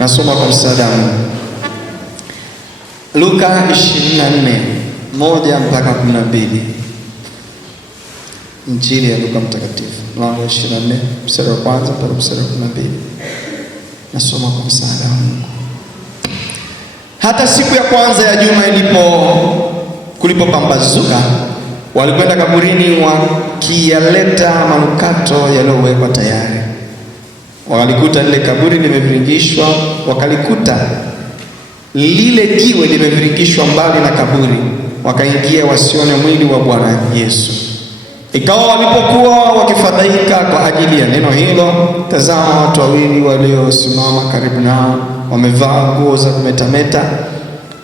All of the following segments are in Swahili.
Nasoma kwa msaada wa Mungu. Luka 24:1 mpaka 12. Injili ya Luka mtakatifu, mlango 24 mstari wa kwanza mpaka mstari wa 12. Nasoma kwa msaada wa Mungu. Hata siku ya kwanza ya juma kulipopambazuka, walikwenda kaburini wakiyaleta manukato yaliyowekwa tayari. Walikuta lile kaburi limeviringishwa, wakalikuta lile jiwe limeviringishwa mbali na kaburi, wakaingia wasione mwili wa Bwana Yesu. Ikawa walipokuwa wakifadhaika kwa ajili ya neno hilo, tazama, watu wawili waliosimama karibu nao wamevaa nguo za kumetameta.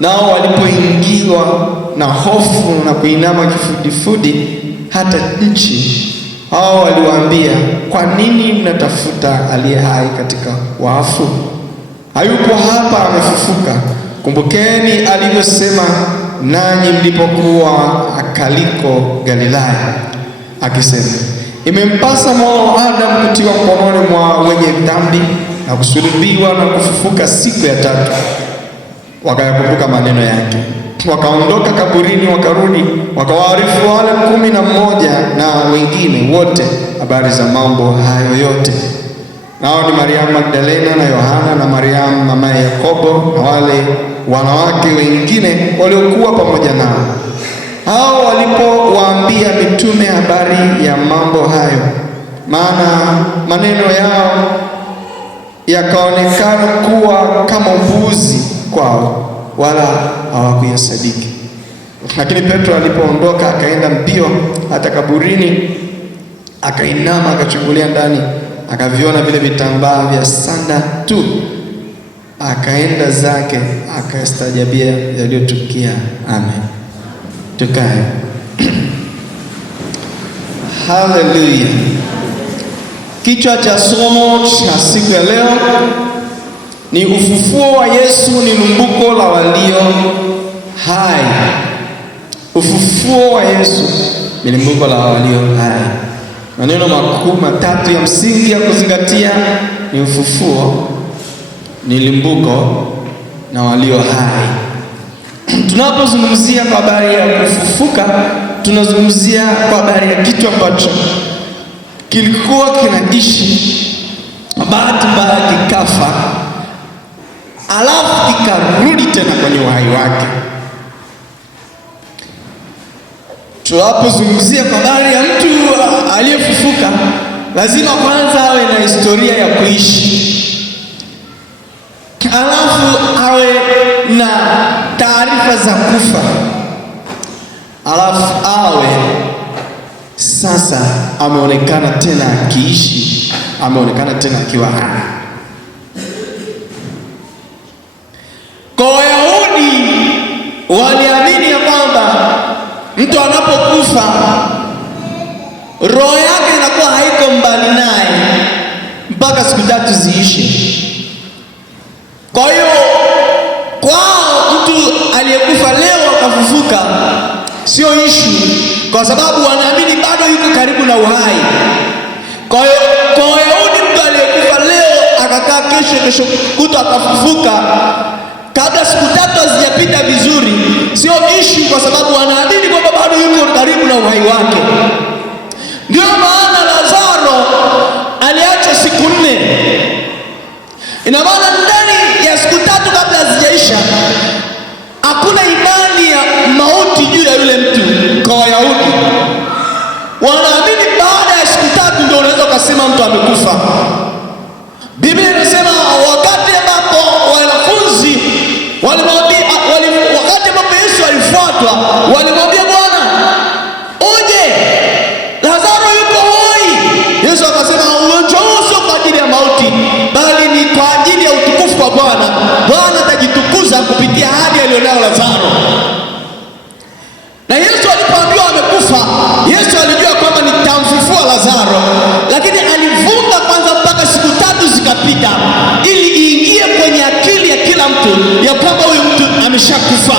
Nao walipoingiwa na hofu na kuinama kifudifudi hata nchi, hao waliwaambia, kwa nini mnatafuta aliye hai katika wafu? Hayupo hapa, amefufuka. Kumbukeni alivyosema nanyi mlipokuwa akaliko Galilaya, akisema, imempasa mwana wa Adamu kutiwa mkononi mwa wenye dhambi na kusulubiwa na kufufuka siku ya tatu. Wakayakumbuka maneno yake. Wakaondoka kaburini, wakarudi, wakawaarifu wale 11 na wengine wote habari za mambo hayo yote. Nao ni Mariamu Magdalena na Yohana na Mariamu mama ya Yakobo na wale wanawake wengine waliokuwa pamoja nao. Hao walipowaambia mitume habari ya mambo hayo, maana maneno yao yakaonekana kuwa kama upuuzi kwao, wala hawakuyasadiki. Lakini Petro alipoondoka, akaenda mbio hata kaburini, akainama, akachungulia ndani, akaviona vile vitambaa vya sanda tu, akaenda zake, akastaajabia yaliyotukia. Amen. Tukae. Haleluya. Kichwa cha somo cha siku ya leo ni ufufuo wa Yesu ni lumbuko la walio hai. Ufufuo wa Yesu ni lumbuko la walio hai. Maneno makuu matatu ya msingi ya kuzingatia ni ufufuo, ni lumbuko na walio hai. Tunapozungumzia kwa habari ya kufufuka, tunazungumzia kwa habari ya kitu ambacho kilikuwa kinaishi, bahati mbaya kikafa, alafu kikarudi tena kwenye uhai wake. Tunapozungumzia kwa habari ya mtu aliyefufuka, lazima kwanza awe na historia ya kuishi, alafu awe na taarifa za kufa, alafu awe sasa ameonekana tena akiishi, ameonekana tena akiwa hai. Kwa Wayahudi waliamini ya kwamba mtu anapokufa roho yake inakuwa haiko mbali naye mpaka siku 3 ziishe. Kwa hiyo kwao mtu aliyekufa leo akafufuka sio ishu, kwa sababu wanaamini bado yuko karibu na uhai. Kwa hiyo kwa Wayahudi mtu aliyekufa leo akakaa kesho kuta akafufuka kabla siku 3 hazijapita vizuri, sio ishu, kwa sababu wanaamini kwamba bado yuko karibu na uhai wake. Ndio maana Lazaro aliacha siku 4. Ina maana ndani ya siku 3 kabla hazijaisha hakuna imani ya mauti juu ya yule mtu. Kwa Wayahudi wanaamini baada ya siku 3 ndio unaweza kusema mtu amekufa. Biblia inasema wakati ambapo wanafunzi walimwambia, wakati ambapo Yesu alifuatwa, walimwambia, Bwana, uje, Lazaro yuko hoi. Yesu akasema, ugonjwa huu sio kwa ajili ya mauti, bali ni kwa ajili ya utukufu wa Bwana. Bwana atajitukuza kupitia ahadi aliyonayo Lazaro. Na Yesu alipoambiwa amekufa, Yesu alijua kwamba nitamfufua Lazaro, lakini alivuta kwanza mpaka siku 3 zikapita, ili iingie kwenye akili ya kila mtu ya kwamba huyu mtu ameshakufa.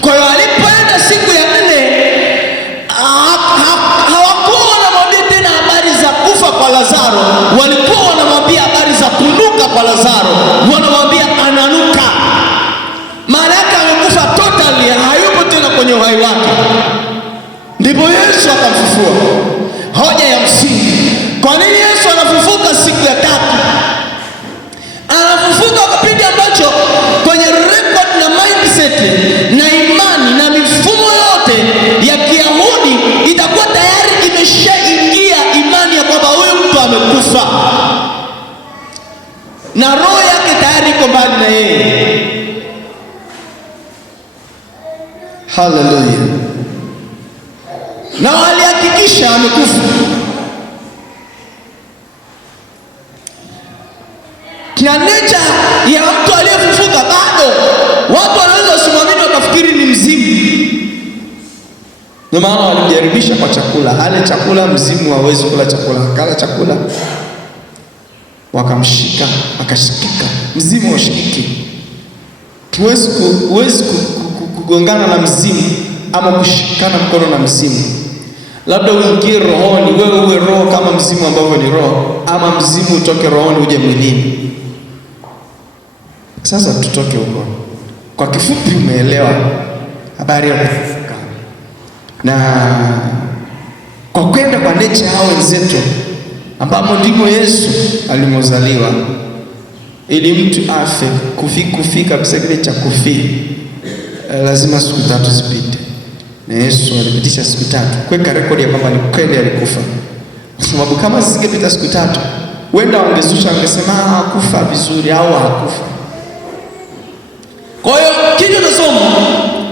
Kwa hiyo alipoenda siku ya 4, hawakuwa wanamwambia tena habari za kufa kwa Lazaro, walikuwa wanamwambia habari za kunuka kwa Lazaro. na roho yake tayari iko mbali na yeye. Haleluya! Na walihakikisha amekufa. Na nature ya mtu aliyefufuka bado watu wanaweza wasimwamini wakafikiri ni mzimu. Ndio maana walimjaribisha kwa chakula, ale chakula, mzimu hawezi kula chakula. Akala chakula, wakamshika, akashikika. Mzimu haushikiki. Huwezi kugongana na mzimu ama kushikana mkono na mzimu. Labda uingie rohoni, wewe uwe roho kama mzimu ambavyo ni roho, ama mzimu utoke rohoni uje mwilini. Sasa tutoke huko. Kwa kifupi, umeelewa habari ya kufufuka. Na kwa kwenda kwa nature hao wenzetu ambapo ndipo Yesu alimozaliwa, ili mtu afe kufika kabisa kile cha kufi, lazima siku 3 zipite. Na Yesu alipitisha siku 3 kuweka rekodi ya kwamba ni kweli alikufa. Kwa sababu kama zisingepita siku 3, wenda wangezusha, wangesema hakufa vizuri au hakufa. Kwa hiyo kitu nasoma,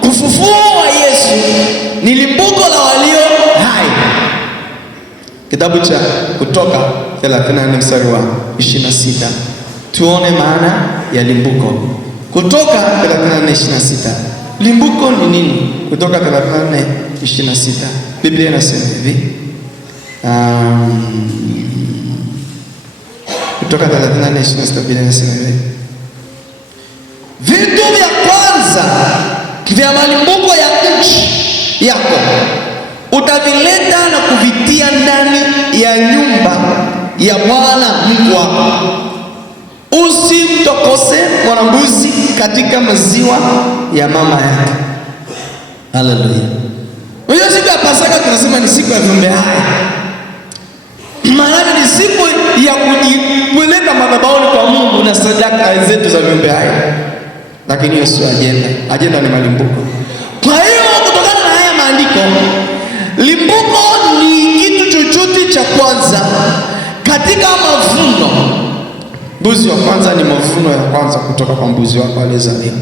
ufufuo wa Yesu ni limbuko la walio hai. Kitabu cha Kutoka 34 mstari wa 26. Tuone maana ya limbuko. Kutoka 34:26. Limbuko ni nini? Kutoka 34:26. Biblia inasema hivi. Kutoka 34:26 Biblia inasema hivi. Vitu vya kwanza vya malimbuko ya nchi yako utavileta na kuvitia ndani ya nyumba ya Bwana Mungu wako. Usimtokose mwanambuzi katika maziwa ya mama yake. Haleluya. Hiyo siku ya Pasaka tunasema ni siku ya viumbe hai. Maana ni siku ya kujipeleka madhabahuni kwa Mungu na sadaka zetu za viumbe hai. Lakini hiyo sio ajenda. Ajenda ni malimbuko. Kwa hiyo kutokana na haya maandiko, limbuko ni kitu chochote cha kwanza katika mavuno. Mbuzi wa kwanza ni mavuno ya kwanza kutoka kwa mbuzi wako aliyezaliwa.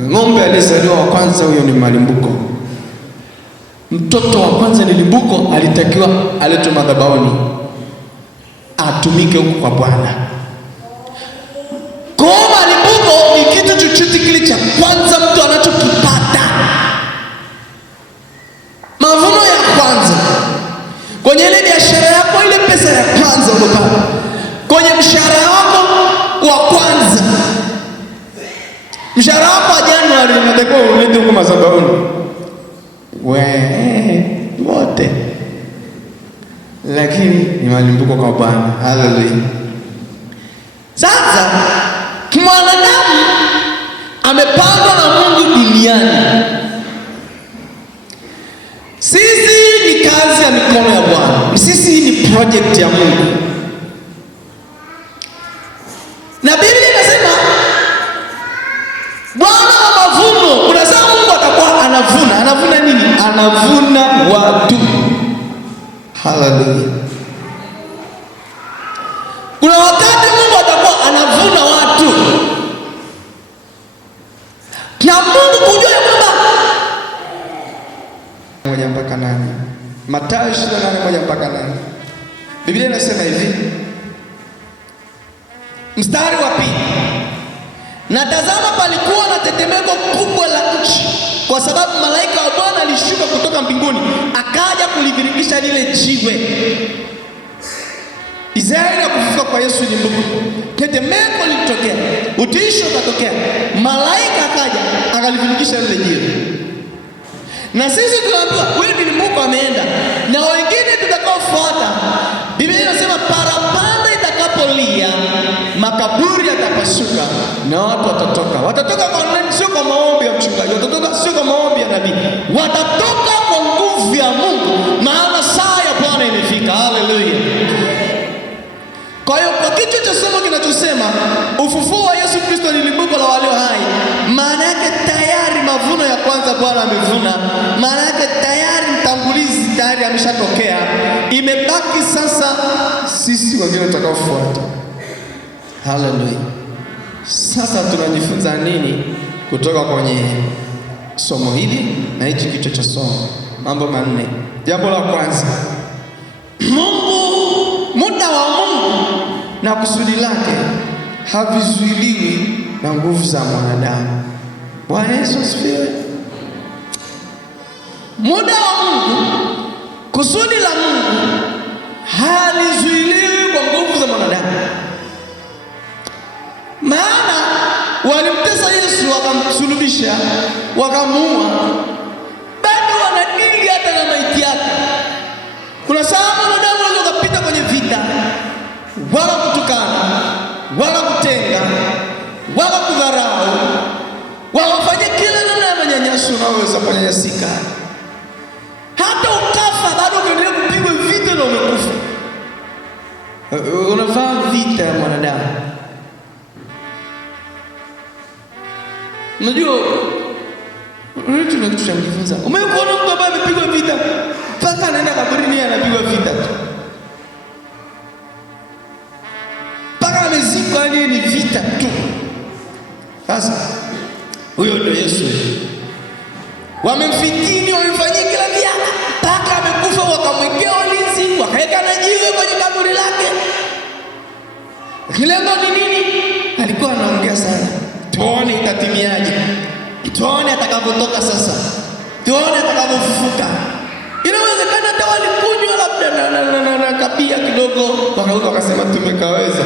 Ng'ombe aliyezaliwa wa kwanza, huyo ni malimbuko. Mtoto wa kwanza ni limbuko, alitakiwa aletwe madhabahuni atumike huko kwa Bwana. Kwa malimbuko ni kitu chochote kile cha kwanza mtu anachokipata. Mavuno ya kwanza kwenye ile biashara yako, ile pesa ya kwanza unapata kwenye mshahara wako wa kwanza. Mshahara wako wa Januari unatakiwa ulete huko madhabahuni wote, lakini ni malimbuko kwa Bwana. Haleluya. Sasa mwanadamu amepangwa na Mungu duniani. Sisi ni kazi ya mikono ya Bwana. Sisi ni project ya Mungu. Na Biblia inasema Bwana wa mavuno, unasema Mungu atakuwa anavuna. Anavuna nini? Anavuna watu. Haleluya. Kuna wakati Mungu atakuwa anavuna watu. Na Mungu kujua kwamba 1-8. Mathayo 28:1-8. Biblia inasema hivi. Mstari wa 2. Na tazama, palikuwa na tetemeko kubwa la nchi, kwa sababu malaika wa Bwana alishuka kutoka mbinguni, akaja kulivirikisha lile jiwe. Israeli ya kufufuka kwa Yesu ni Mungu. Tetemeko lilitokea, utiisho ukatokea, malaika akaja akalivirikisha lile jiwe. Na sisi tunaambiwa huyu ni limbuko ameenda, na wengine tutakaofuata. Biblia inasema parapanda itakapolia, makaburi yatapasuka na watu watatoka. Watatoka kwa nani? Sio kwa maombi ya mchungaji, watatoka sio kwa maombi ya nabii, watatoka kwa nguvu ya Mungu, maana saa ya Bwana imefika. Haleluya. Kwa hiyo kwa kichwa cha somo kinachosema ufufuo wa Yesu Kristo ni limbuko la walio hai, maana yake tayari mavuno ya kwanza Bwana amevuna. Maana yake tayari mtangulizi tayari ameshatokea. Imebaki sasa sisi wengine tutakaofuata. Haleluya. Sasa tunajifunza nini kutoka kwenye somo hili na hichi kichwa cha somo? Mambo manne. Jambo la kwanza, muda wa Mungu na kusudi lake havizuiliwi na nguvu za mwanadamu. Bwana Yesu asifiwe. Muda wa Mungu, kusudi la Mungu halizuiliwi kwa nguvu za mwanadamu. Maana walimtesa Yesu, wakamsulubisha, wakamuua, bado wanadili hata na maiti yake. Kuna saa mwanadamu anaweza kupita kwenye vita, wala kutukana, wala kutenga, wala kudharau, wafanye kila namna ya manyanyaso unaweza kunyanyasika. Hata ukafa bado ukiendelea kupigwa vita na umekufa. Unafanya vita ya mwanadamu. Unajua kitu cha kujifunza. Umeona mtu ambaye amepigwa vita mpaka anaenda kaburini anapigwa vita tu. Mpaka amezikwa ni vita tu. Sasa huyo ndio Yesu. Wamemfitini, wamemfanyia kila kitu mpaka amekufa, wakamwekea walinzi, wakaweka na jiwe kwenye kaburi lake. Lengo ni nini? Alikuwa anaongea sana. Tuone itatimiaje. Tuone atakapotoka sasa. Tuone atakapofufuka. Inawezekana hata walikunywa labda na kabia kidogo, wakauka wakasema tumekaweza.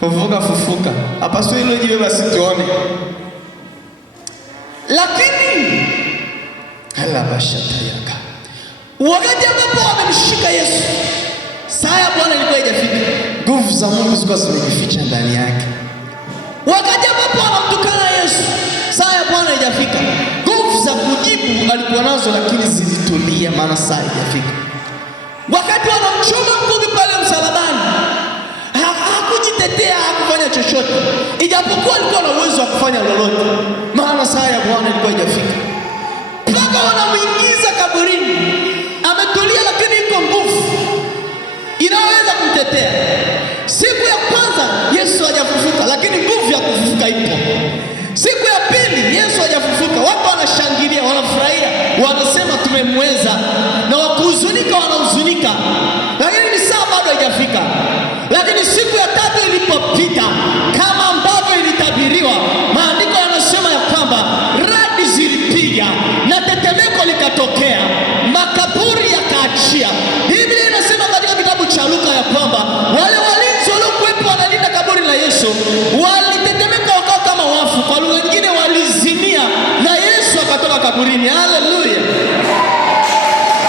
Fufuka. Hapaswi hilo jiwe basi tuone. Lakini alabashatayaka. Wakati ambapo wamemshika Yesu, saa ya Bwana ilikuwa haijafika. Nguvu za Mungu zilikuwa zimejificha ndani yake. Wakati ambapo wanamtukana Yesu, saa ya Bwana haijafika. Nguvu za kujibu alikuwa nazo, lakini zilitulia, maana saa haijafika. Wakati wanamchoma mkuki pale msalabani, hakujitetea, hakufanya chochote, ijapokuwa alikuwa na uwezo wa kufanya lolote, maana saa ya Bwana ilikuwa haijafika. Mpaka wanamuingiza kaburini, ametulia, lakini iko nguvu inaweza kumtetea. Siku ya kwanza Yesu hajafufuka, lakini nguvu ya kufufuka ipo. Siku ya pili Yesu hajafufuka, watu wanashangilia, wanafurahia, wanasema tumemweza, na wakuhuzunika wanahuzunika, lakini ni saa bado haijafika. Lakini siku ya tatu ilipopita, kama ambavyo ilitabiriwa, maandiko yanasema ya kwamba radi zilipiga na tetemeko likatokea, makaburi yakaachia. Biblia inasema katika kitabu cha Luka ya kwamba wale walinzi waliokuwepo wanalinda kaburi la Yesu walitetemeka, wakao kama wafu. Kwa lugha nyingine walizimia, na Yesu akatoka kaburini. Haleluya!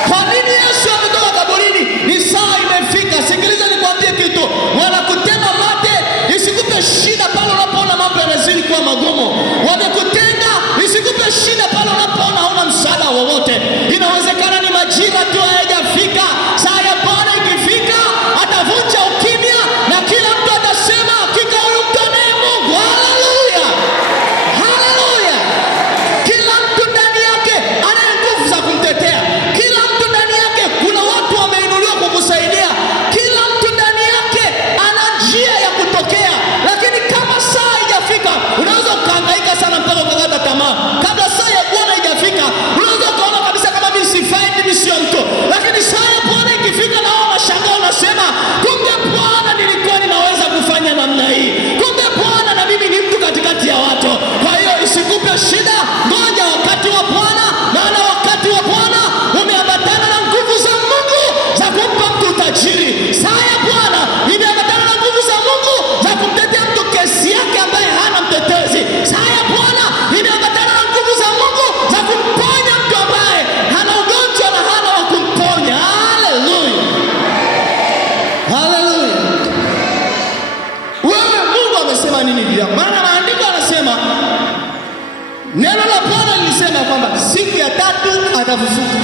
Kwa nini Yesu ametoka kaburini? Ni saa imefika. Sikiliza nikwambie kitu, wanakutema mate isikupe shida pale unapoona mambo yanazidi kuwa magumu. Wamekutenga isikupe shida pale unapoona hauna msaada wowote. Inawezekana ni majira tu hayajafika. Saa ya Bwana ikifika, atavunja ukimya na kila mtu atasema hakika huyu mtu anaye Mungu. Haleluya! Haleluya! Kila mtu ndani yake anaye nguvu za kumtetea. Kila mtu ndani yake kuna watu wameinuliwa kukusaidia. Kila mtu ndani yake ana njia ya kutokea. Lakini kama saa haijafika, unaweza ukahangaika sana mpaka ukakata tamaa. Kabla saa ya Bwana haijafika, unaweza ukaona kabisa kama mimi sifai, mimi sio mtu. Lakini saa ya Bwana ikifika, na wao washangaa, unasema kumbe Bwana nilikuwa ninaweza kufanya namna hii. Kumbe Bwana na mimi ni mtu katikati ya watu. Kwa hiyo isikupe shida, ngoja wakati wa Bwana, maana wakati wa Bwana umeambatana na nguvu za Mungu za kumpa mtu utajiri. Saa ya Bwana imeambatana na nguvu za Mungu za kumtetea mtu kesi yake ambaye hana mtetezi. Saa ya Bwana imeambatana na nguvu za Mungu za kumponya mtu ambaye hana ugonjwa na hana wa kumponya. Haleluya! Haleluya! Wewe Mungu amesema nini bila? Maana maandiko yanasema, neno la Bwana lilisema kwamba siku ya tatu atafufuka.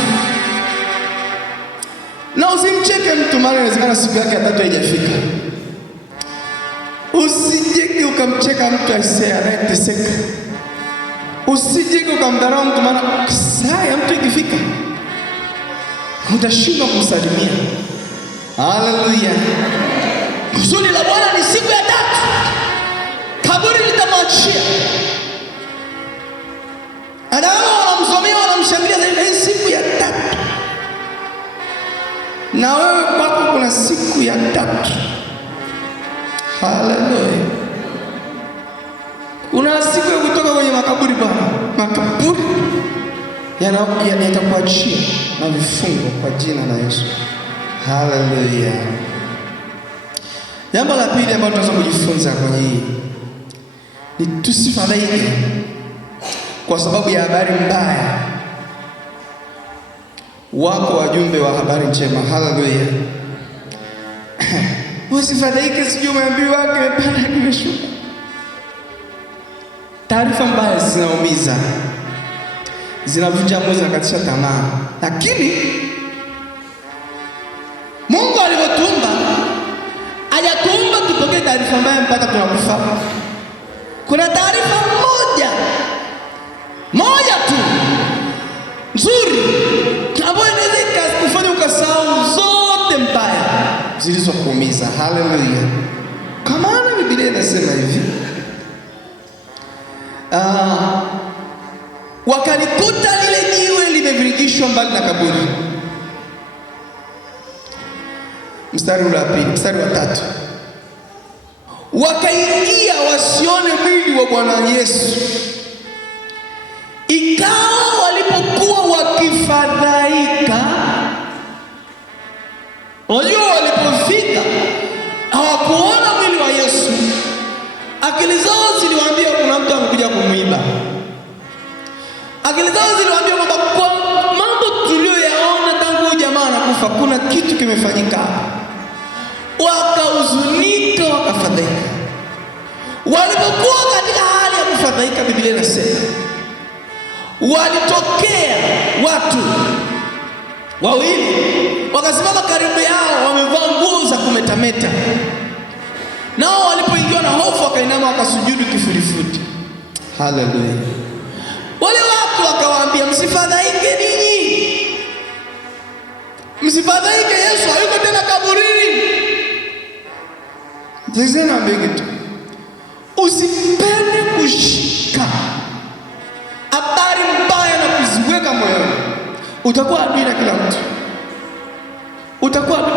Na usimcheke mtu, maana inawezekana siku yake ya tatu haijafika. Usijeke ukamcheka mtu anayeteseka. Usijeke ukamdharau mtu, maana saa ya mtu ikifika utashindwa kumsalimia. Haleluya! Kusudi la Bwana ni siku ya tatu. Na wewe kwako kuna siku ya tatu. Haleluya. Kuna siku ya kutoka kwenye makaburi bana. Makaburi yatakuachia na vifungo kwa jina la Yesu. Haleluya. Jambo la pili ambalo tunaweza kujifunza kwenye hii ni tusifadhaike kwa sababu ya habari mbaya. Wako wajumbe wa habari njema. Haleluya. Usifadhaike, sijui umeambiwa kimepanda kimeshuka. Taarifa mbaya zinaumiza, zinavunja moyo, zinakatisha tamaa. Lakini Mungu alivyotuumba, hajatuumba tupokee taarifa mbaya mpaka tunakufa. Kuna taarifa moja tu nzuri ambayo inaweza kufanya ukasahau zote mbaya zilizokuumiza. Haleluya. Kwa maana Biblia inasema hivi, wakalikuta lile jiwe limeviringishwa mbali na kaburi. Mstari wa pili, mstari wa 3. Wakaingia wasione mwili wa Bwana Yesu. Ikawa walipokuwa wakifadhaika, walipofika hawakuona mwili wa Yesu. Akili zao ziliwaambia kuna mtu amekuja kumuiba. Akili zao ziliwaambia kwamba kwa mambo tuliyoyaona tangu jamaa anakufa kuna kitu kimefanyika hapa. Wakahuzunika, wakafadhaika. Walipokuwa katika hali ya kufadhaika, Biblia inasema walitokea watu wawili wakasimama karibu yao, wamevaa nguo za kumetameta. Nao walipoingiwa na hofu wakainama wakasujudu kifudifudi. Haleluya. Wale watu wakawaambia, msifadhaike ninyi. Msifadhaike, Yesu hayuko tena kaburini. Zizena mbegu tu. Usipende kushika habari mbaya na kuziweka moyoni. Utakuwa adui na kila mtu.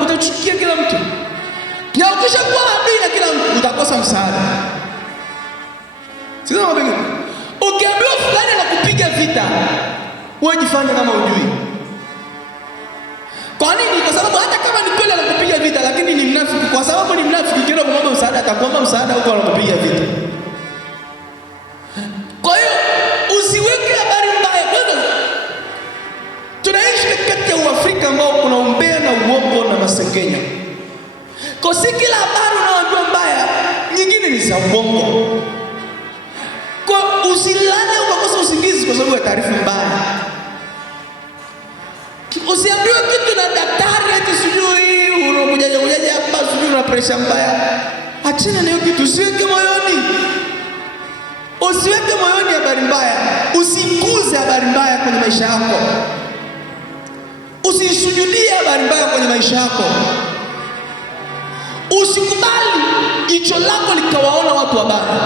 Utachukia kila mtu. Na ukishakuwa adui na kila mtu utakosa msaada. Sio mbegu. Ukiambiwa fulani anakupiga vita, wewe jifanye kama hujui. Kwa nini? Kwa sababu hata kama ni kweli anakupiga vita, lakini ni mnafiki. Kwa sababu ni mnafiki, kile kumwomba msaada atakuomba msaada huko anakupiga vita. Kwa hiyo usiweke habari mbaya. Kwanza tunaishi katika Uafrika ambao kuna umbea na uongo na masengenyo. Kwa si kila habari unaojua mbaya, nyingine ni za uongo. Kwa usilale ukakosa usingizi kwa sababu ya taarifa mbaya. Usiambiwe kitu na daktari eti sijui unakuja hapa sijui una pressure mbaya. Achana na hiyo kitu, usiweke moyoni. Usiweke moyoni habari mbaya. Usikuze habari mbaya kwenye maisha yako. Usisujudie habari mbaya kwenye maisha yako. Usikubali jicho lako likawaona watu wabaya.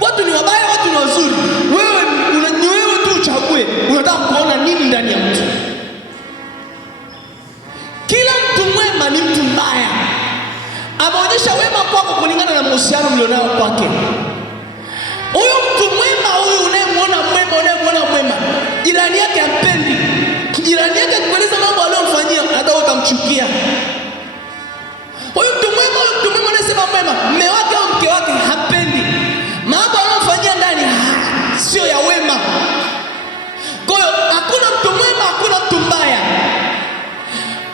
Watu ni wabaya, watu ni wazuri. Wewe tu uchague unataka kuona nini ndani ya mtu. Kila mtu mwema ni mtu mbaya. Ameonyesha wema kwako kulingana na mahusiano mlionao kwake. Huyo mtu mwema, huyu unayemwona mwema, jirani yake hampendi. Jirani yake kueleza mambo aliyomfanyia hata utamchukia. Huyu mtu mwema anasema mwema, mume wake au mke wake hampendi. Mambo anayofanyia ndani sio ya wema. Kwa hiyo hakuna mtu mwema, hakuna mtu mbaya.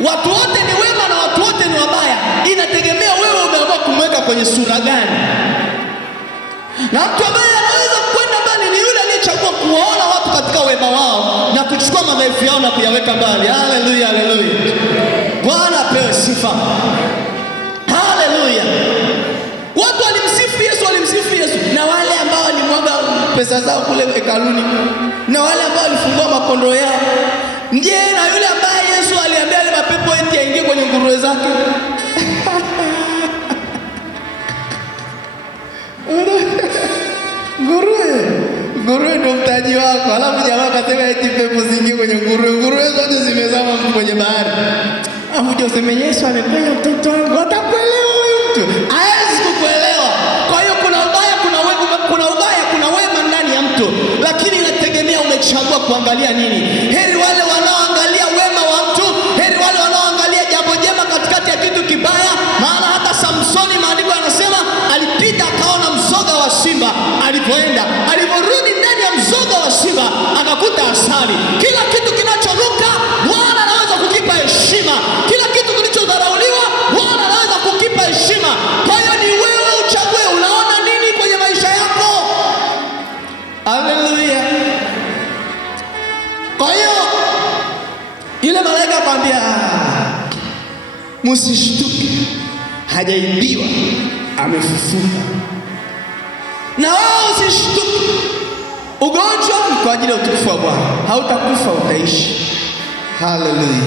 Watu wote ni wema na watu wote ni wabaya. Inategemea wewe umeamua kumweka kwenye sura gani. Na mtu ambaye anaweza kwenda mbali ni yule aliyechagua kuwaona watu katika wema wao na kuchukua madhaifu yao na kuyaweka mbali. Haleluya, haleluya. Bwana apewe sifa. Haleluya. Watu walimsifu Yesu, na wale ambao walimwaga pesa zao kule hekaluni, na wale ambao walifungua makondoo yao. Je, na yule ambaye Yesu aliambia ile mapepo eti aingie kwenye nguruwe zake? Nguruwe Nguruwe ndio mtaji wako. Alafu jamaa akasema eti pepo zingie kwenye nguruwe. Nguruwe zote zimezama kwenye bahari. Alafu useme Yesu amepenya mtoto wangu. Atakuelewa huyu mtu. Hawezi kukuelewa. Kwa hiyo kuna ubaya, kuna wema ndani ya mtu. Lakini inategemea umechagua kuangalia nini. Heri wale wanaoangalia wema wa mtu, heri wale wanaoangalia jambo jema katikati ya kitu kibaya. Maana hata Samsoni, maandiko yanasema alipita akaona mzoga wa simba, aliporudi ndani ya mzoga wa simba akakuta asali. Kila kitu kinachoruka Bwana anaweza kukipa heshima. Kila kitu kilichodharauliwa Bwana anaweza kukipa heshima. Kwa hiyo ni wewe uchague, unaona nini kwenye maisha yako. Haleluya. Kwa hiyo yule malaika akamwambia, msishtuke, hajaibiwa, amefufuka. Na wao usishtuke. Ugonjwa ni kwa ajili ya utukufu wa Bwana. Hautakufa, utaishi. Haleluya.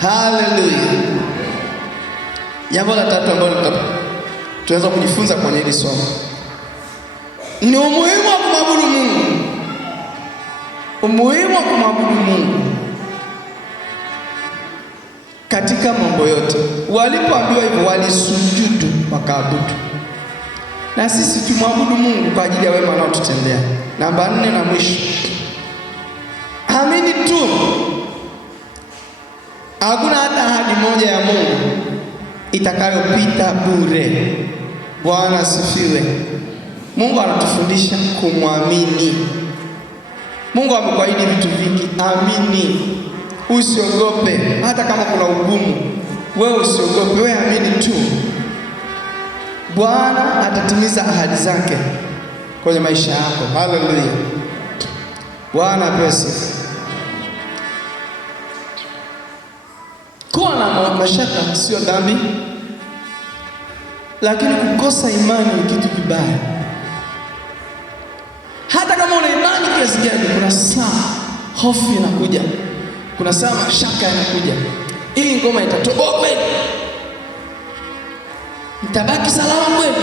Haleluya. Jambo la tatu ambalo tunaweza kujifunza kwenye hili somo ni umuhimu wa kumwabudu Mungu. Umuhimu wa kumwabudu Mungu katika mambo yote. Walipoambiwa hivyo walisujudu wakaabudu. Na sisi tumwabudu Mungu kwa ajili ya wema anaotutendea. Namba 4 na mwisho, amini tu. Hakuna hata ahadi moja ya Mungu itakayopita bure. Bwana asifiwe. Mungu anatufundisha kumwamini. Mungu amekuahidi vitu vingi. Amini, usiogope. Hata kama kuna ugumu, wewe usiogope, wewe amini tu. Bwana atatimiza ahadi zake kwenye maisha yako. Haleluya. Bwana pesa. Kuwa na mashaka sio dhambi, lakini kukosa imani ni kitu kibaya. Hata kama una imani kiasi gani, kuna saa hofu inakuja, kuna saa mashaka yanakuja. Hii ngoma itatoboa kweli? Mtabaki salama kweli?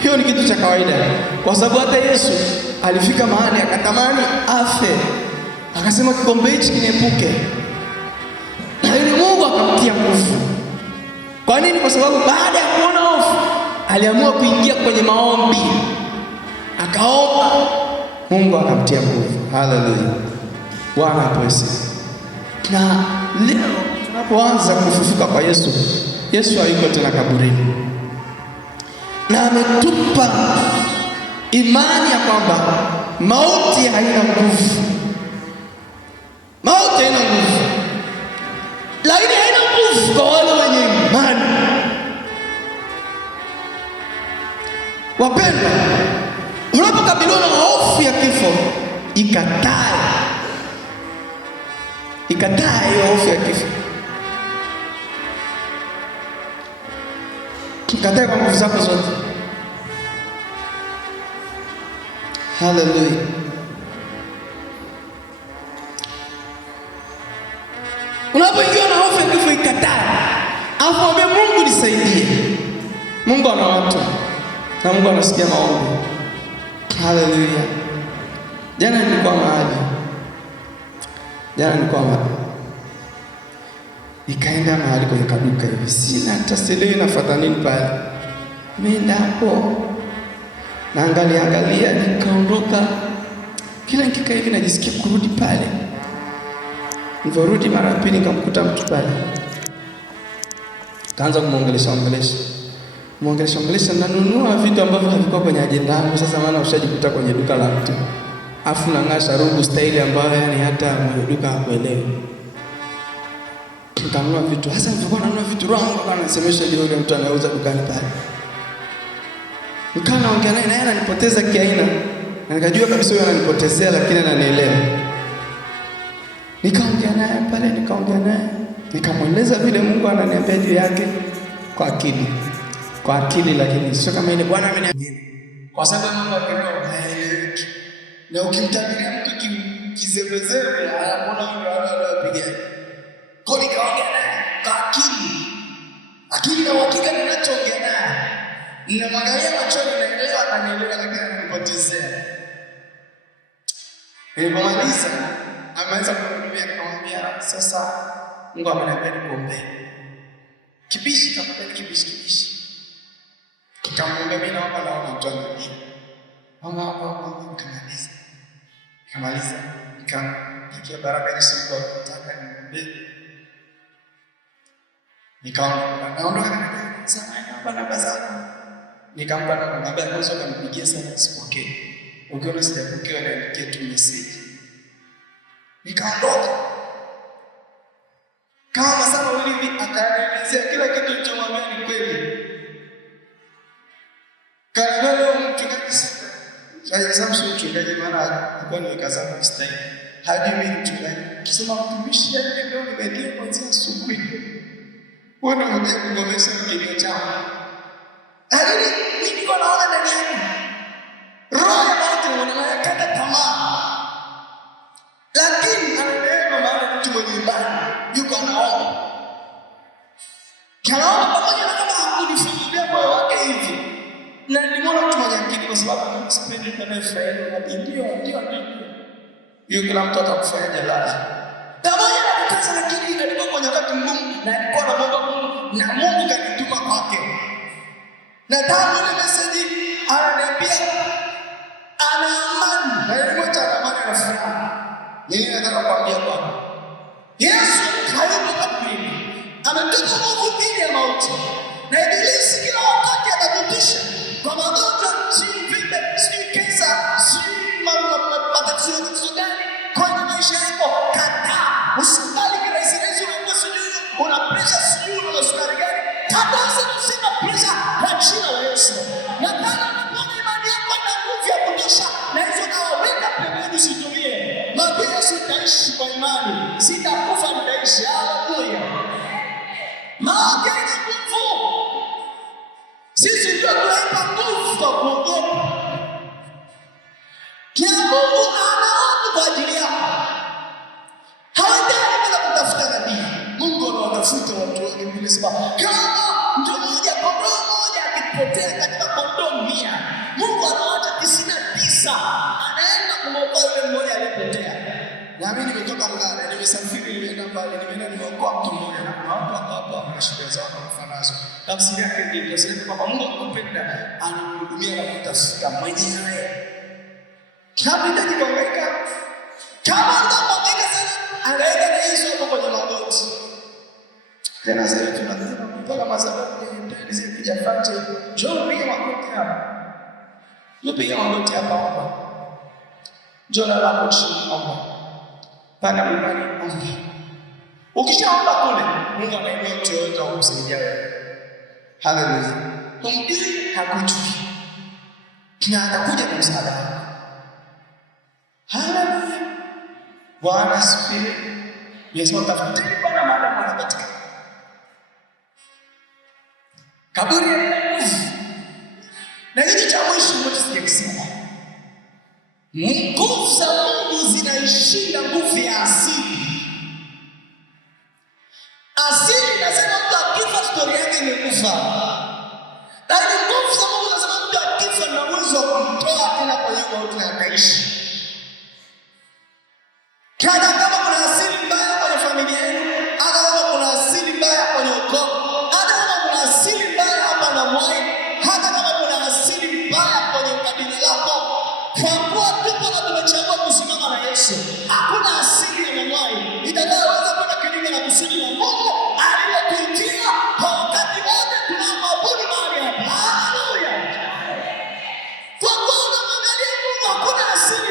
Hiyo ni kitu cha kawaida, kwa sababu hata Yesu alifika mahali akatamani afe, akasema kikombe hichi kiniepuke, lakini Mungu akamtia nguvu. Kwa nini? Kwa sababu baada ya kuona hofu aliamua kuingia kwenye maombi, akaomba, Mungu akamtia nguvu. Haleluya. Bwana apese. Na leo tunapoanza kufufuka kwa Yesu, Yesu hayuko tena kaburini, na ametupa imani ya kwamba mauti haina nguvu. Mauti haina nguvu, lakini haina nguvu kwa wale wenye imani. Wapendwa, unapokabiliwa na hofu ya kifo, ikatae hiyo hofu ya kifo. Ikatae kwa nguvu zako zote. Haleluya. Unapoingia na hofu ya kifo, ikatae. Alafu mwambie Mungu nisaidie. Mungu ana watu na Mungu anasikia maombi. Haleluya. Jana nilikuwa mahali, nikaenda mahali kwenye kaduka hivi, sina hata selewi nafuata nini pale. Mimi hapo naangalia, nikaondoka. Kila nikikaa hivi najisikia kurudi pale. Niliporudi mara pili nikamkuta mtu pale, kaanza kumwongelesha, nanunua vitu ambavyo havikuwa kwenye ajenda yangu. Sasa maana ushajikuta kwenye duka la mtu, afu nangasha rubu staili ambayo yani hata mwenye duka hakuelewi. Nikanunua vitu. Sasa nilikuwa nanunua vitu rangu, akanisemesha yule mtu anauza dukani pale. Nikaongea naye, naye ananipoteza kiaina, na nikajua kabisa yeye ananipotezea, lakini ananielewa. Nikaongea naye, nikamweleza vile Mungu ananiambia juu yake kwa akili, lakini sio kama ile Bwana ameniambia. Kwa sababu mambo ya kiroho hayaeleweki, na ukimtabiria mtu kizevezeve anaona ndio anapiga. Kwa hiyo nikaongea naye kwa akili na uhakika ninachoongea naye, ninamwangalia machoni, naelewa ananielewa, lakini ananipotezea. Nilipomaliza ameweza kunihudumia, nikamwambia sasa Mungu ameniambia nikuombee. Kibishi kama kibishi. Nikamwambia mimi naomba mtu aniambie. Mama nikamaliza. Nikampigia baraka Yesu kwa kutaka nimwombee. Naondoka na sana namba zangu. Nikampa namba kwanza, akanipigia sana sipokee. Ukiona sijapokea niandikie tu message. Nikaondoka. Kama sana ulimi akaelezea kila kitu nilichomwambia ni kweli. Kana leo mchungaji sasa Samson mchungaji maana alikuwa ni kaza mstari. Hadi mimi mchungaji. Kisema mtumishi yake leo nimedia kuanzia asubuhi. Bwana mwenyewe kugomesha kilio changu. Hadi mimi niko naona ndani yangu. Roho ya mauti unanakata tamaa. Lakini anaelewa maana mtu mwenye imani yuko anaomba. Kanaomba pamoja na kama hakunifungulia moyo wake hivi. Na nilimwona mtu mwenye akili kwa sababu mimi sipendi kama Efraimu na ndio. Hiyo kila mtu atakufanya jalala. Pamoja na kukaza, lakini alikuwa kwenye wakati mgumu na alikuwa anaomba Mungu na Mungu kanituma kwake. Na tangu ile message ananiambia ana amani. Na ile moja ana amani na furaha. Mimi nataka kuambia Bwana, Yesu hayupo kaburini. Ametoka nguvu dhidi ya mauti. Na ibilisi kila wakati atakutisha kwa magonjwa, si vile, si kansa, si matatizo gani kwenye maisha yako. Kataa. Usikubali kirahisi unakuwa sijui una pressure, sijui una sukari gani. Kataa sana sina pressure kwa jina la Yesu. Na kama unakuwa imani yako ina nguvu ya kutosha, na hizo nawaweka pembeni usitumie. Mwambie sitaishi kwa imani, sitakufa nitaishi. Haleluya. Maana ina nguvu. Sisi ndio tunaipa nguvu kwa kuogopa. Kila Mungu ana watu kwa ajili yako. Hawataka kwenda kutafuta nabii. Mungu anawatafuta watu wake. Biblia inasema kama mtu mmoja, kondoo mmoja akipotea katika kondoo 100, Mungu anawaacha 99 anaenda kumwokoa yule mmoja aliyepotea. Na mimi nimetoka Ngara, nimesafiri nimeenda mbali, nimeenda nimeokoa mtu mmoja na kuna watu hapa na shida zao wanafanazo. Tafsiri yake ndio sema kwamba Mungu akupenda anamhudumia na kutafuta mwenyewe. Kama nitajihangaika, kama nitahangaika sana, angaika na Yesu hapo kwenye magoti. Tena sasa tunasema mpaka masababu ya ndani zikija fanje, njoo piga magoti hapa. Njoo piga magoti hapa. Njoo na lako chini hapa. Pana imani omba. Ukishaomba kule, Mungu anainua mtu yote akusaidia wewe. Haleluya. Kumbii hakujui. Na atakuja kwa msaada wako. Haleluya. Bwana asifiwe. Yesu atafuteni Bwana maadamu anapatikana. Kaburi na kitu cha mwisho wote sijakisema. Nguvu za Mungu zinaishinda nguvu ya asili. Asili nasema mtu akifa story yake imekufa. Lakini nguvu za Mungu nasema mtu akifa na uwezo wa kumtoa tena kwa hiyo mauti na akaishi. Kana kama kuna asili mbaya kwenye familia yenu, hata kama kuna asili mbaya kwenye ukoo, hata kama kuna asili mbaya hapa na mwai, hata kama kuna asili mbaya kwenye kabila lako, kwa kuwa tupo na tumechagua kusimama na Yesu, hakuna asili ya mwai itakayoweza kwenda kinyume na kusudi la Mungu alilotuitia kwa wakati wote tunamwabudu mahali hapa. Haleluya. Kwa kuwa unamwangalia Mungu, hakuna asili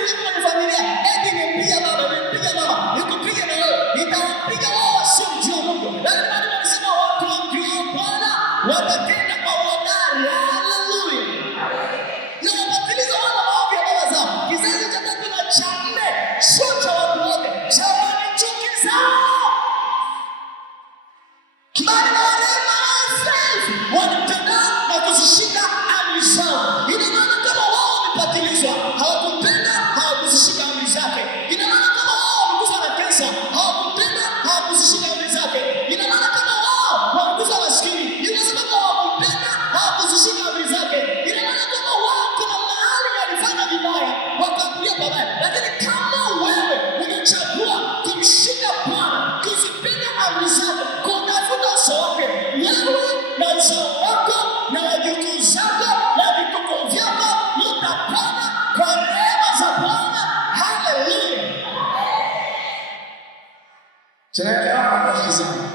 Tunaelewa rafiki zangu?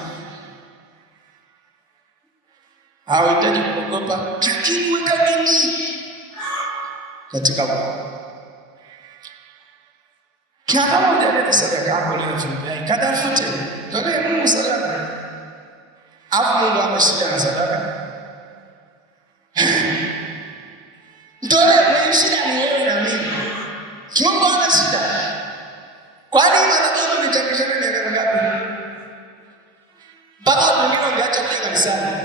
Hauhitaji kuogopa, lakini weka bidii katika Bwana. Kama unaleta sadaka yako leo jioni, katafute. Tolee Mungu sadaka. Alafu Mungu anashika na sadaka. Ndio shida ni wewe na mimi. Mungu ana shida. Kwani madhabahu ni chakisha nini ngapi? Baba mwingine angeacha kuja kanisani.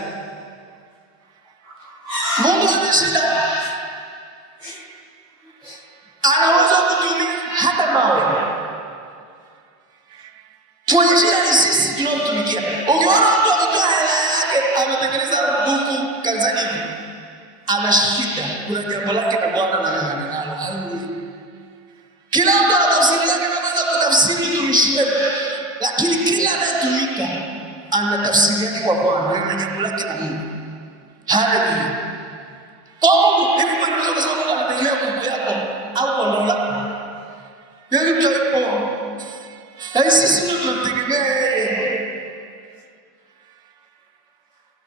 Mungu ana shida. Anaweza kutumia hata mawe. Tuonyeshe ni sisi tunaotumikia. Ungeona mtu akitoa hela yake anatengeneza buku kanisani hivi. Ana shida. Kuna jambo lake na Bwana na nalo. Kila mtu ana tafsiri yake kama kutafsiri tumshie. Lakini kila anayetumika ana tafsiri yake kwa Bwana na jambo lake na Mungu. Haleluya. Mungu hivi kwa nini unasema Mungu anategemea kuku yako au kondoo lako? Yeye ndio yupo. Na sisi ndio tunategemea yeye.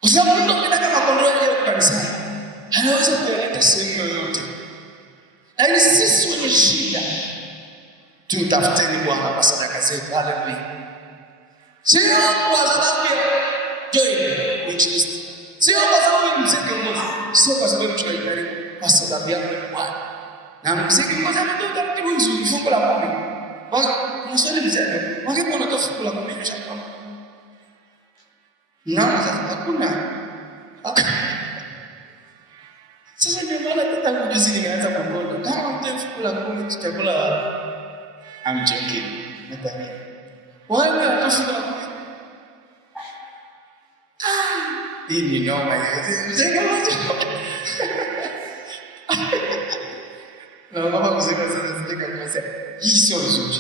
Kwa sababu Mungu anataka kondoo yake kwa kanisani. Anaweza kuleta sehemu yoyote. Lakini sisi wenye shida tumtafuteni Bwana kwa sadaka zetu. Haleluya. Sio kwa sababu ya joy interest. Sio kwa sababu mzee kiongozi. Sio kwa sababu tunahitaji kwa sababu ya Bwana. Na mzee kiongozi anatoa taratibu nzuri fungu la 10. Basi mswali mzee. Wangepo unatoa fungu la 10 kisha kwa. Na hakuna. Sasa ndio maana hata ujuzi nimeanza kuondoka. Kama mtu fungu la 10 tutakula amcheki. Natania. Wewe unatoa hii ni noma hiyo. Mzee mmoja. Na mama mzee sasa sitaka kusema. Hii sio nzuri.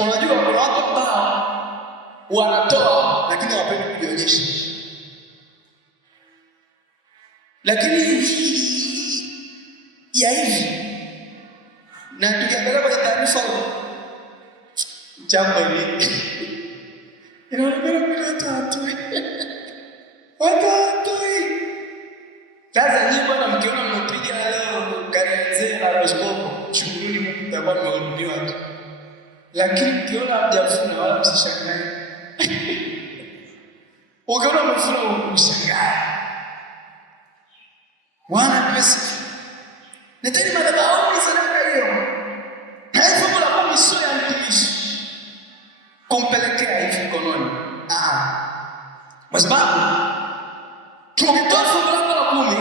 Unajua kuna watu ambao wanatoa lakini hawapendi kujionyesha. Lakini ya hivi. Na tukiangalia kwa taarifa jambo hili. Inaonekana kuna tatu. Watatu. Sasa nyinyi bwana mkiona mnapiga leo karianze na roskoko, shughuli mtakuwa mmehudumiwa tu. Lakini mkiona hamjafuna wala msishangae. Ukiona mmefuna mshangae. Wana pesa. Neteni madhabahu ni sadaka hiyo. Haifu la kumi sio ya mtumishi. Kumpelekea hivi mkononi. Kwa sababu ukitoa fungu lako la 10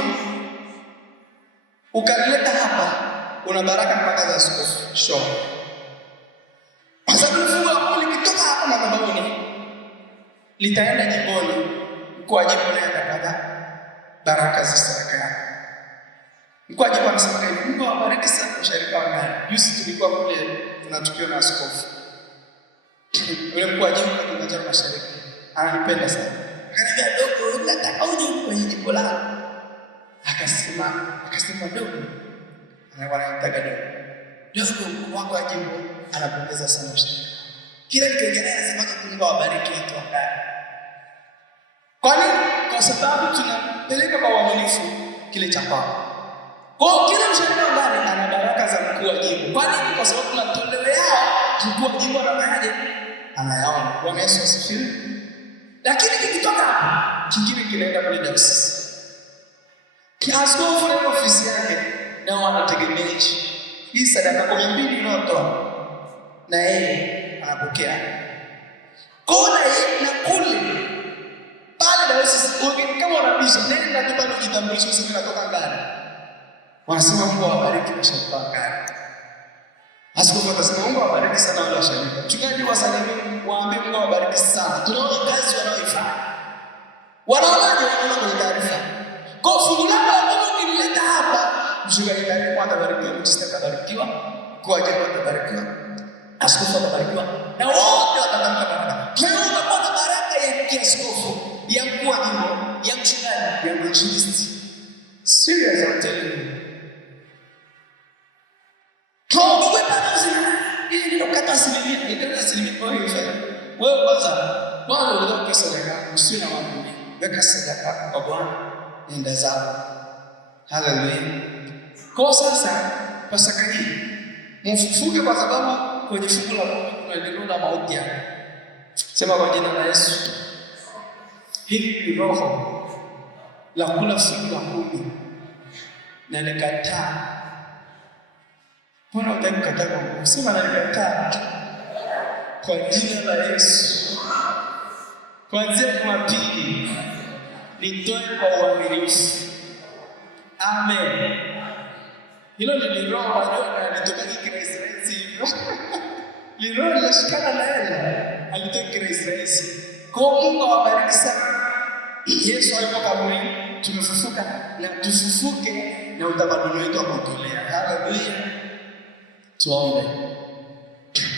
ukalileta hapa una baraka mpaka za askofu show. Kwa sababu fungu la 10 likitoka hapa madhabahuni litaenda jimboni kwa jimbo naye atapata baraka za sadaka yako. Kwa jimbo anasema Mungu awabariki sana ushirika wa ndani. Juzi tulikuwa kule tunatukio na askofu. Yule mkuu wa jimbo kutoka Mashariki ananipenda sana. Akaniambia dogo, nataka uje kwenye jimbo langu. Akasema dogo. Anataka dogo. Dogo mkuu wako wa jimbo anapongeza sana ushirika. Kila nikiendelea anasema Mungu awabariki watu wa ndani. Kwa nini? Kwa sababu tunapeleka kwa uaminifu kile cha kwao. Kwa kila mshirika ndani ana baraka za mkuu wa jimbo. Kwa nini? Kwa sababu tunatolelea mkuu wa jimbo anafanyaje? Anayaona. Bwana Yesu asifiwe. Lakini kikitoka hapa, kingine kinaenda kule dayosisi. Askofu na ofisi yake na wanategemea hichi. Hii sadaka 200 inayotoa na yeye anapokea. Kona yeye na kule pale dayosisi kama unabisha nenda tu pale ujitambulishe useme natoka ngani. Wanasema Mungu awabariki mashirika ngani. Askofu atasema Mungu awabariki sana wale washirika. Mchungaji wasalimie waambie Mungu awabariki sana. Tunaona kazi wanaoifanya. Wanaonaje wanaona kwenye taarifa. Kwa fungu lako ambalo ukilileta hapa, mchungaji taarifa atabarikiwa, mchista atabarikiwa, kwa jimbo atabarikiwa, askofu atabarikiwa, na wote watatamka baraka. Kwa hiyo unapata baraka ya kiaskofu, ya mkuu wa jimbo, ya mchungaji, ya mwinjilisti. Serious, I'm telling you. Kwa hiyo wewe bado ili ndio kata asilimia kwa hiyo zako kwa Bwana, nenda zako. Haleluya. Kwa sasa Pasaka hii mfufuke, kwa sababu kwenye fungu la Mungu kuna neno la mauti yake. Sema kwa jina la Yesu, hili ni roho la kula fungu la Mungu na nikataa. Mbona utakataa kwa Mungu? Sema na nikataa kwa jina la Yesu. Kuanzia Jumapili nitoe kwa uaminifu. Amen. Hilo ni roho wajua alitoka kirahisi hivyo. Lilo linashikana na yeye. Alitoka kirahisi. Kwa Mungu awabariki sana. Yesu alipo kaburini, tumefufuka na tufufuke na utamaduni wetu wa kutolea. Haleluya. Tuombe.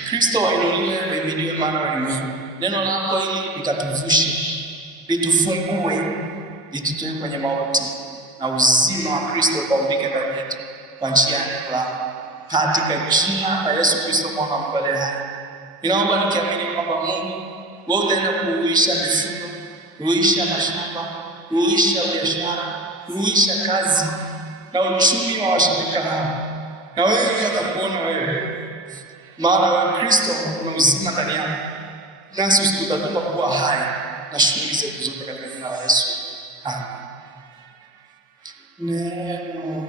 Kristo wainuliwe, uhimidiwe maana wewe ni mwema. Neno lako hili likatuvushe, litufungue, litutoe kwenye mauti na uzima wa Kristo ukaumbike ndani yetu kwa njia ya neno. Katika jina la Yesu Kristo mwana wa Mungu aliye hai. Ninaomba nikiamini kwamba Mungu wewe utaenda kuuisha mifugo, kuuisha mashamba, kuuisha biashara, kuuisha kazi na uchumi wa washirika hao. Na wewe utakuona wewe. Maana wewe Kristo una uzima ndani yako. Nasi tutatoka kuwa hai na shughuli zetu zote katika jina la Yesu. Amen. Neno